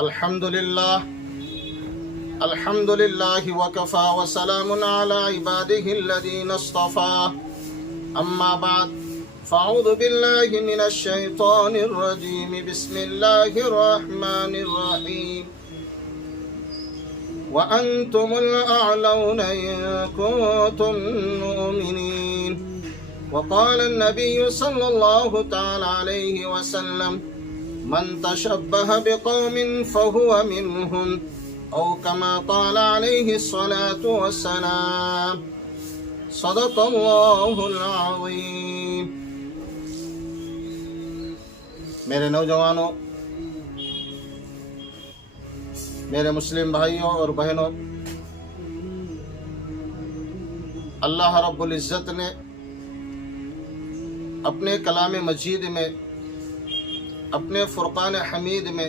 الحمد لله وكفى وسلام على عباده الذين اصطفى أما بعد فأعوذ بالله من الشيطان الرجيم بسم الله الرحمن الرحيم وأنتم الأعلون إن كنتم مؤمنين وقال النبي صلى الله تعالى عليه وسلم من تشبه بقوم فهو منهم أو كما قال عليه الصلاة والسلام صدق الله العظيم۔ میرے نوجوانوں، میرے مسلم بھائیوں اور بہنوں، اللہ رب العزت نے اپنے کلام مجید میں، اپنے فرقان حمید میں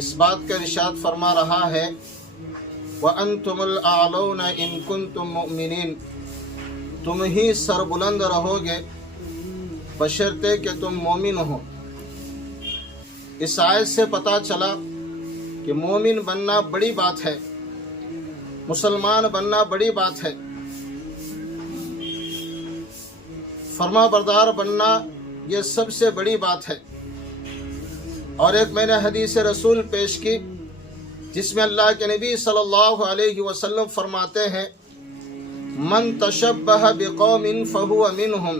اس بات کا ارشاد فرما رہا ہے وَأَنْتُمُ الْأَعْلَوْنَ إِن كُنتُم مُؤْمِنِينَ، تم ہی سربلند رہو گے بشرطے کہ تم مومن ہو۔ اس آیت سے پتہ چلا کہ مومن بننا بڑی بات ہے، مسلمان بننا بڑی بات ہے، فرما بردار بننا یہ سب سے بڑی بات ہے۔ اور ایک میں نے حدیث رسول پیش کی جس میں اللہ کے نبی صلی اللہ علیہ وسلم فرماتے ہیں من تشبہ بقوم فہو منہم،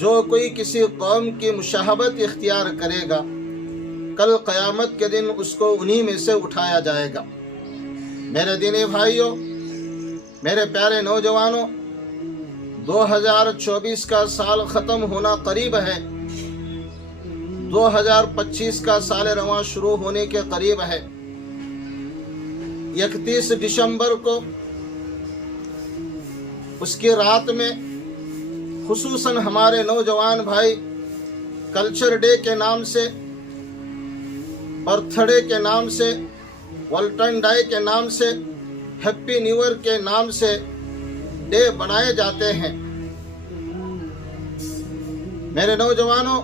جو کوئی کسی قوم کی مشابہت اختیار کرے گا کل قیامت کے دن اس کو انہی میں سے اٹھایا جائے گا۔ میرے دینی بھائیوں، میرے پیارے نوجوانوں، 2024 کا سال ختم ہونا قریب ہے، 2025 کا سال رواں شروع ہونے کے قریب ہے۔ 31 دسمبر کو اس کی رات میں خصوصاً ہمارے نوجوان بھائی کلچر ڈے کے نام سے، برتھ ڈے کے نام سے، والٹن ڈے کے نام سے، ہیپی نیو ایئر کے نام سے ڈے بنائے جاتے ہیں۔ میرے نوجوانوں،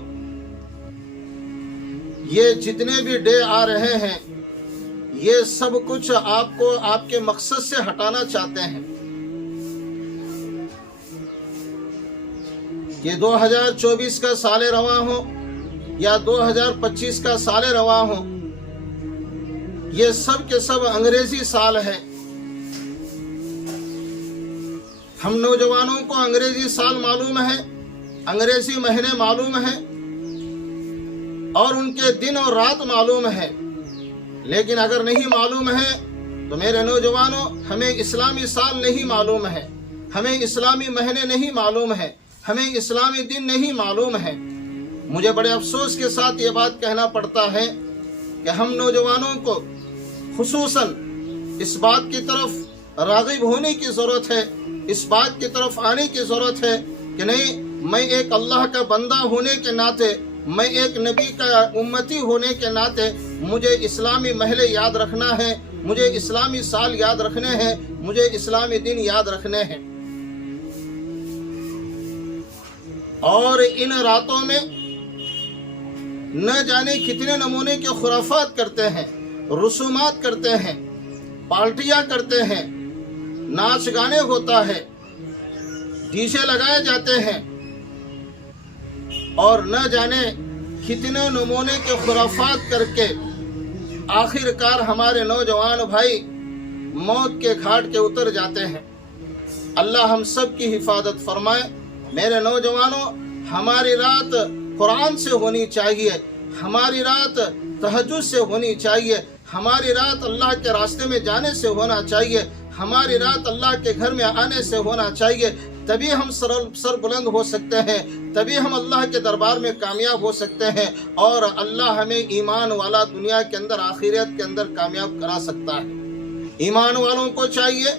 یہ جتنے بھی ڈے آ رہے ہیں یہ سب کچھ آپ کو آپ کے مقصد سے ہٹانا چاہتے ہیں۔ یہ 2024 کا سال رواں ہو یا 2025 کا سال رواں ہو، یہ سب کے سب انگریزی سال ہے۔ ہم نوجوانوں کو انگریزی سال معلوم ہے، انگریزی مہینے معلوم ہیں اور ان کے دن اور رات معلوم ہے، لیکن اگر نہیں معلوم ہے تو میرے نوجوانوں ہمیں اسلامی سال نہیں معلوم ہے، ہمیں اسلامی مہینے نہیں معلوم ہے، ہمیں اسلامی دن نہیں معلوم ہے۔ مجھے بڑے افسوس کے ساتھ یہ بات کہنا پڑتا ہے کہ ہم نوجوانوں کو خصوصاً اس بات کی طرف راغب ہونے کی ضرورت ہے، اس بات کی طرف آنے کی ضرورت ہے کہ نہیں، میں ایک اللہ کا بندہ ہونے کے ناطے، میں ایک نبی کا امتی ہونے کے ناطے مجھے اسلامی مہلے یاد رکھنا ہے، مجھے اسلامی سال یاد رکھنے ہیں، مجھے اسلامی دن یاد رکھنے ہیں۔ اور ان راتوں میں نہ جانے کتنے نمونے کے خرافات کرتے ہیں، رسومات کرتے ہیں، پارٹیاں کرتے ہیں، ناچ گانے ہوتا ہے، ڈی جے لگائے جاتے ہیں، اور نہ جانے کتنے نمونے کے خرافات کر کے آخر کار ہمارے نوجوان بھائی موت کے گھاٹ کے اتر جاتے ہیں۔ اللہ ہم سب کی حفاظت فرمائے۔ میرے نوجوانوں، ہماری رات قرآن سے ہونی چاہیے، ہماری رات تہجد سے ہونی چاہیے، ہماری رات اللہ کے راستے میں جانے سے ہونا چاہیے، ہماری رات اللہ کے گھر میں آنے سے ہونا چاہیے، تبھی ہم سر بلند ہو سکتے ہیں، تبھی ہم اللہ کے دربار میں کامیاب ہو سکتے ہیں، اور اللہ ہمیں ایمان والا دنیا کے اندر آخرت کے اندر کامیاب کرا سکتا ہے۔ ایمان والوں کو چاہیے،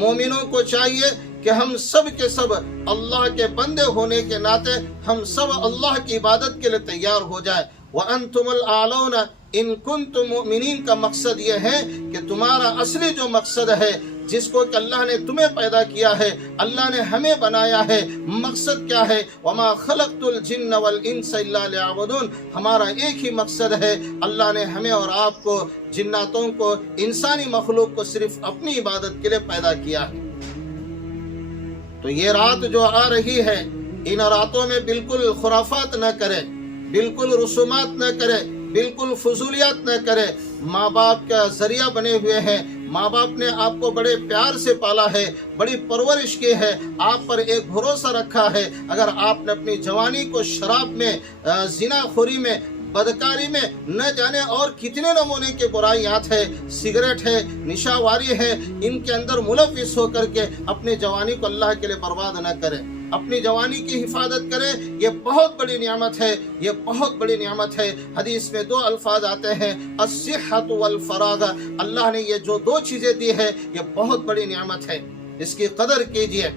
مومنوں کو چاہیے کہ ہم سب کے سب اللہ کے بندے ہونے کے ناطے ہم سب اللہ کی عبادت کے لیے تیار ہو جائے۔ وَأَنْتُمُ الْأَعْلَوْنَ إِن كُنتُم مُؤْمِنِينَ کا مقصد یہ ہے کہ تمہارا اصلی جو مقصد ہے جس کو کہ اللہ نے تمہیں پیدا کیا ہے، اللہ نے ہمیں بنایا ہے، مقصد کیا ہے؟ وما خلقت الجن والانس الا لیعبدون، ہمارا ایک ہی مقصد ہے، اللہ نے ہمیں اور آپ کو، جناتوں کو، انسانی مخلوق کو صرف اپنی عبادت کے لیے پیدا کیا ہے۔ تو یہ رات جو آ رہی ہے، ان راتوں میں بالکل خرافات نہ کرے، بالکل رسومات نہ کرے، بالکل فضولیات نہ کرے۔ ماں باپ کا ذریعہ بنے ہوئے ہیں، ماں باپ نے آپ کو بڑے پیار سے پالا ہے، بڑی پرورش کی ہے، آپ پر ایک بھروسہ رکھا ہے۔ اگر آپ نے اپنی جوانی کو شراب میں، زنا خوری میں، بدکاری میں، نہ جانے اور کتنے نمونے کے برائیات ہے، سگریٹ ہے، نشہ واری ہے، ان کے اندر ملوث ہو کر کے اپنی جوانی کو اللہ کے لیے برباد نہ کرے، اپنی جوانی کی حفاظت کرے۔ یہ بہت بڑی نعمت ہے، یہ بہت بڑی نعمت ہے۔ حدیث میں 2 الفاظ آتے ہیں، الصحت والفراغ، اللہ نے یہ جو 2 چیزیں دی ہے، یہ بہت بڑی نعمت ہے، اس کی قدر کیجئے۔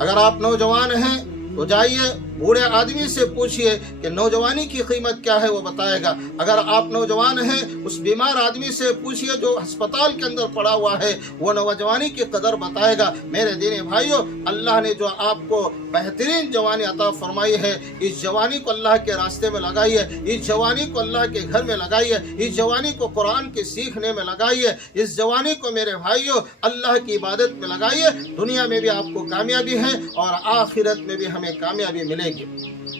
اگر آپ نوجوان ہیں تو جائیے بوڑھے آدمی سے پوچھئے کہ نوجوانی کی قیمت کیا ہے، وہ بتائے گا۔ اگر آپ نوجوان ہیں، اس بیمار آدمی سے پوچھئے جو ہسپتال کے اندر پڑا ہوا ہے، وہ نوجوانی کی قدر بتائے گا۔ میرے دینی بھائیوں، اللہ نے جو آپ کو بہترین جوانی عطا فرمائی ہے، اس جوانی کو اللہ کے راستے میں لگائیے، اس جوانی کو اللہ کے گھر میں لگائیے، اس جوانی کو قرآن کے سیکھنے میں لگائیے، اس جوانی کو میرے بھائیوں اللہ کی عبادت میں لگائیے۔ دنیا میں بھی آپ کو کامیابی ہے اور آخرت میں بھی ہمیں کامیابی ملے گی۔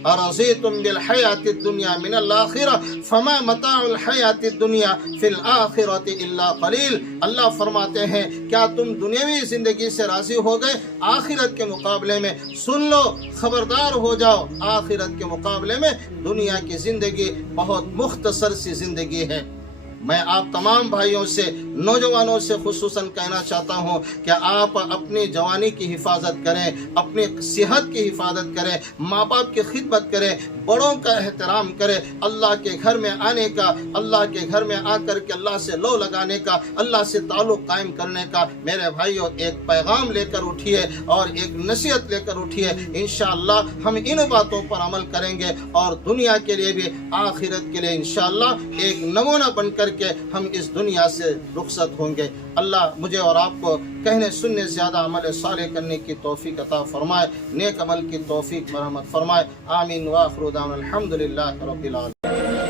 ارضیتم بالحیات الدنیا من الآخرہ فما متاع الحیات الدنیا فی الآخرۃ الا قلیل۔ اللہ فرماتے ہیں کیا تم دنیاوی زندگی سے راضی ہو گئے؟ آخرت کے مقابلے میں سن لو، خبردار ہو جاؤ، آخرت کے مقابلے میں دنیا کی زندگی بہت مختصر سی زندگی ہے۔ میں آپ تمام بھائیوں سے، نوجوانوں سے خصوصاً کہنا چاہتا ہوں کہ آپ اپنی جوانی کی حفاظت کریں، اپنی صحت کی حفاظت کریں، ماں باپ کی خدمت کریں، بڑوں کا احترام کریں، اللہ کے گھر میں آنے کا، اللہ کے گھر میں آ کر کے اللہ سے لو لگانے کا، اللہ سے تعلق قائم کرنے کا میرے بھائیوں ایک پیغام لے کر اٹھیے اور ایک نصیحت لے کر اٹھیے۔ انشاءاللہ ہم ان باتوں پر عمل کریں گے اور دنیا کے لیے بھی، آخرت کے لیے انشاءاللہ ایک نمونہ بن کر کے ہم اس دنیا سے رخصت ہوں گے۔ اللہ مجھے اور آپ کو کہنے سننے زیادہ عمل صالح کرنے کی توفیق عطا فرمائے، نیک عمل کی توفیق مرحمت فرمائے۔ آمین۔ وآخر دعوانا الحمدللہ رب العالمین۔